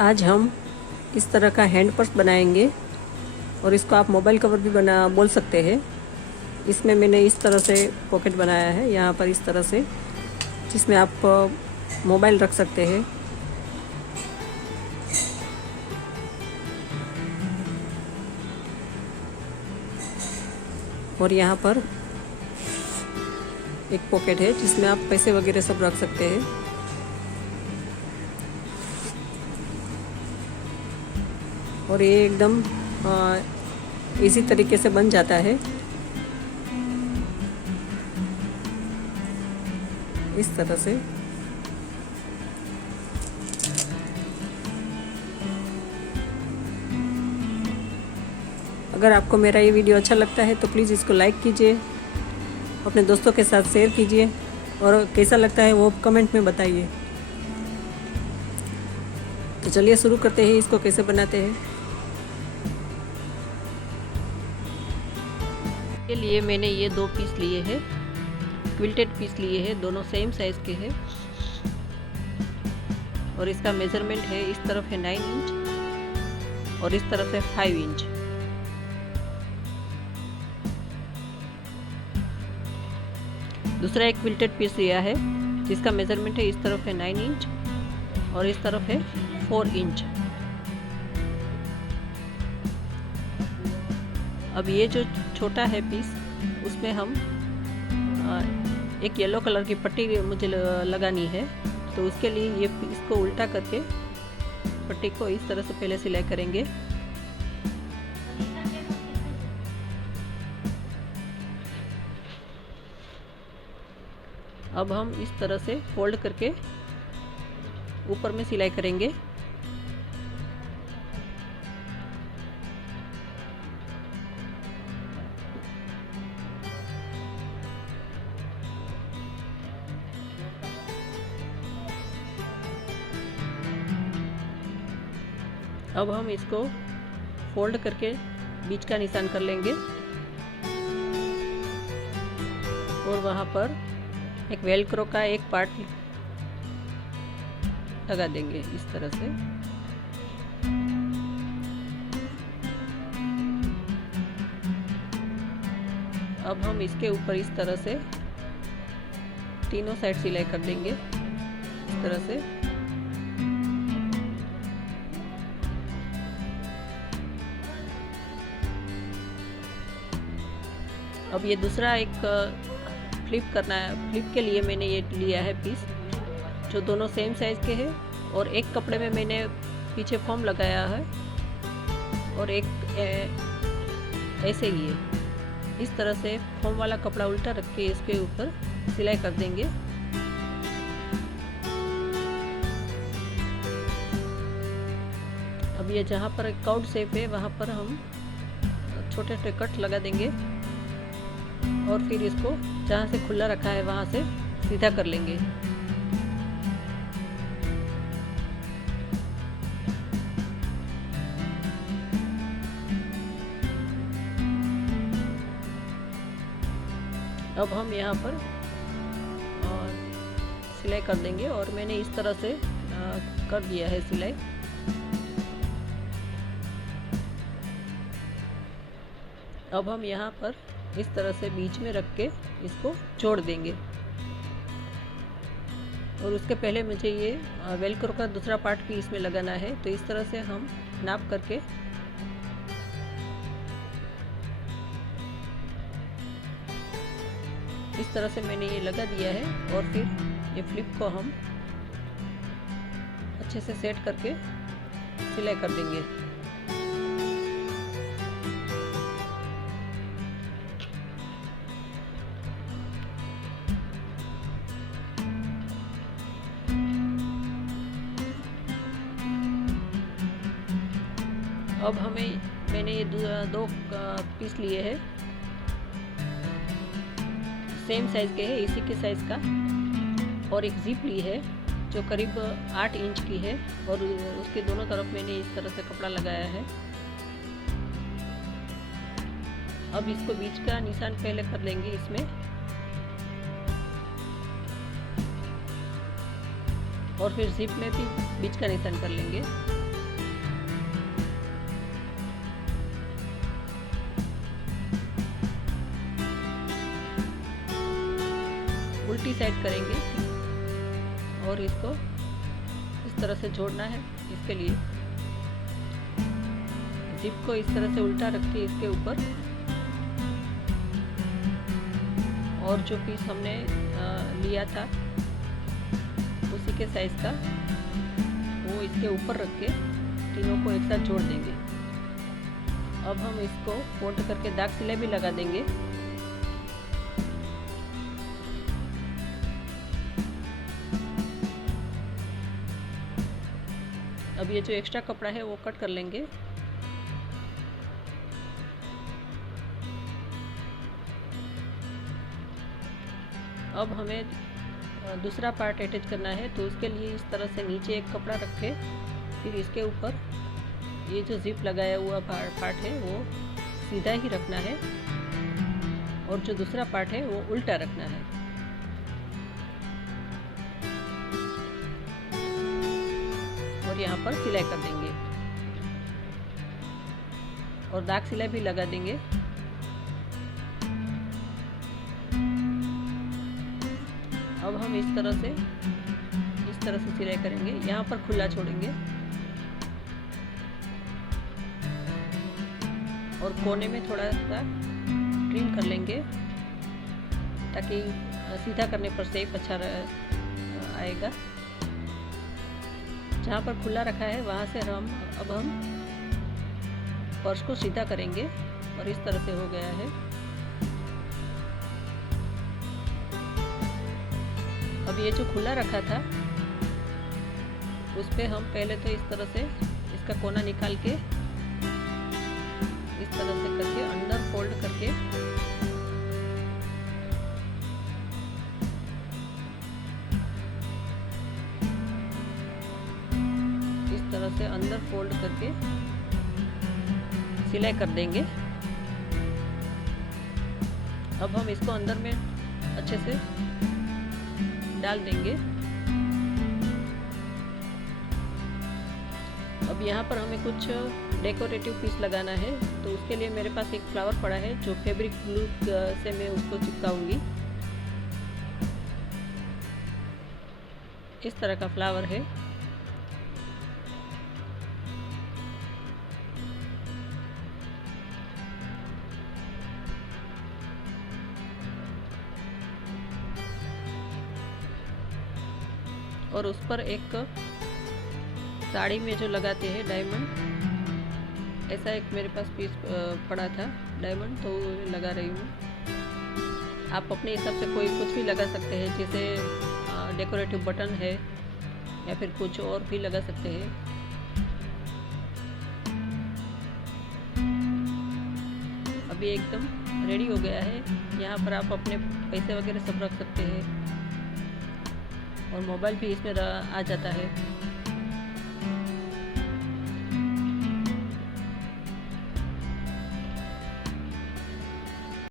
आज हम इस तरह का हैंड पर्स बनाएंगे और इसको आप मोबाइल कवर भी बोल सकते हैं। इसमें मैंने इस तरह से पॉकेट बनाया है, यहाँ पर इस तरह से, जिसमें आप मोबाइल रख सकते हैं। और यहाँ पर एक पॉकेट है जिसमें आप पैसे वगैरह सब रख सकते हैं। और ये एकदम इसी तरीके से बन जाता है, इस तरह से। अगर आपको मेरा ये वीडियो अच्छा लगता है तो प्लीज़ इसको लाइक कीजिए, अपने दोस्तों के साथ शेयर कीजिए और कैसा लगता है वो कमेंट में बताइए। तो चलिए शुरू करते हैं, इसको कैसे बनाते हैं। के लिए मैंने ये 2 पीस लिए हैं, क्विल्टेड पीस लिए हैं, दोनों सेम साइज़ के हैं। और इसका मेज़रमेंट है, इस तरफ है 9 इंच और इस तरफ है 5 इंच। दूसरा एक क्विल्टेड पीस लिया है जिसका मेज़रमेंट है, इस तरफ है 9 इंच और इस तरफ है 4 इंच। अब ये जो छोटा है पीस, उसमें हम एक येलो कलर की पट्टी मुझे लगानी है। तो उसके लिए ये इसको उल्टा करके पट्टी को इस तरह से पहले सिलाई करेंगे। अब हम इस तरह से फोल्ड करके ऊपर में सिलाई करेंगे। अब हम इसको फोल्ड करके बीच का निशान कर लेंगे और वहाँ पर एक वेलक्रो का एक पार्ट लगा देंगे इस तरह से। अब हम इसके ऊपर इस तरह से तीनों साइड सिलाई कर देंगे इस तरह से। अब ये दूसरा एक फ्लिप करना है। फ्लिप के लिए मैंने ये लिया है पीस, जो दोनों सेम साइज़ के हैं। और एक कपड़े में मैंने पीछे फॉर्म लगाया है और एक ऐसे ही है। इस तरह से फॉर्म वाला कपड़ा उल्टा रख के इसके ऊपर सिलाई कर देंगे। अब ये जहाँ पर कर्व्ड शेप है वहाँ पर हम छोटे छोटे कट लगा देंगे और फिर इसको जहाँ से खुला रखा है वहाँ से सीधा कर लेंगे। अब हम यहाँ पर सिलाई कर देंगे और मैंने इस तरह से कर दिया है सिलाई। अब हम यहाँ पर इस तरह से बीच में रख के इसको जोड़ देंगे। और उसके पहले मुझे ये वेलक्रो का दूसरा पार्ट भी इसमें लगाना है। तो इस तरह से हम नाप करके इस तरह से मैंने ये लगा दिया है। और फिर ये फ्लिप को हम अच्छे से सेट करके सिलाई कर देंगे। अब मैंने ये दो पीस लिए हैं, सेम साइज़ के हैं, इसी के साइज़ का। और एक जिप ली है जो करीब 8 इंच की है और उसके दोनों तरफ मैंने इस तरह से कपड़ा लगाया है। अब इसको बीच का निशान पहले कर लेंगे इसमें और फिर जिप में भी बीच का निशान कर लेंगे। साइड करेंगे और इसको इस तरह से जोड़ना है। इसके लिए जिप को इस तरह से उल्टा रख के इसके ऊपर, और जो पीस हमने लिया था उसी के साइज का वो इसके ऊपर रख के तीनों को एक साथ जोड़ देंगे। अब हम इसको फोल्ड करके दाग सिलाई भी लगा देंगे। अब ये जो एक्स्ट्रा कपड़ा है वो कट कर लेंगे। अब हमें दूसरा पार्ट अटैच करना है, तो उसके लिए इस तरह से नीचे एक कपड़ा रख के फिर इसके ऊपर ये जो जिप लगाया हुआ पार्ट है वो सीधा ही रखना है और जो दूसरा पार्ट है वो उल्टा रखना है। और यहाँ पर सिलाई कर देंगे और दाग सिलाई भी लगा देंगे। अब हम इस तरह से सिलाई करेंगे। यहाँ पर खुला छोड़ेंगे और कोने में थोड़ा सा ट्रिम कर लेंगे ताकि सीधा करने पर शेप अच्छा आएगा। जहाँ पर खुला रखा है वहाँ से अब हम पर्स को सीधा करेंगे और इस तरह से हो गया है। अब ये जो खुला रखा था उस पे हम पहले तो इस तरह से इसका कोना निकाल के इस तरह से करके अंदर फोल्ड करके इस तरह से अंदर फोल्ड करके सिलाई कर देंगे। अब हम इसको अंदर में अच्छे से डाल देंगे। अब यहाँ पर हमें कुछ डेकोरेटिव पीस लगाना है, तो उसके लिए मेरे पास एक फ्लावर पड़ा है जो फैब्रिक ग्लू से मैं उसको चिपकाऊंगी। इस तरह का फ्लावर है। और उस पर एक साड़ी में जो लगाते हैं डायमंड, ऐसा एक मेरे पास पीस पड़ा था डायमंड, तो लगा रही हूँ। आप अपने हिसाब से कोई कुछ भी लगा सकते हैं, जैसे डेकोरेटिव बटन है या फिर कुछ और भी लगा सकते हैं। अभी एकदम रेडी हो गया है। यहाँ पर आप अपने पैसे वगैरह सब रख सकते हैं और मोबाइल भी इसमें आ जाता है।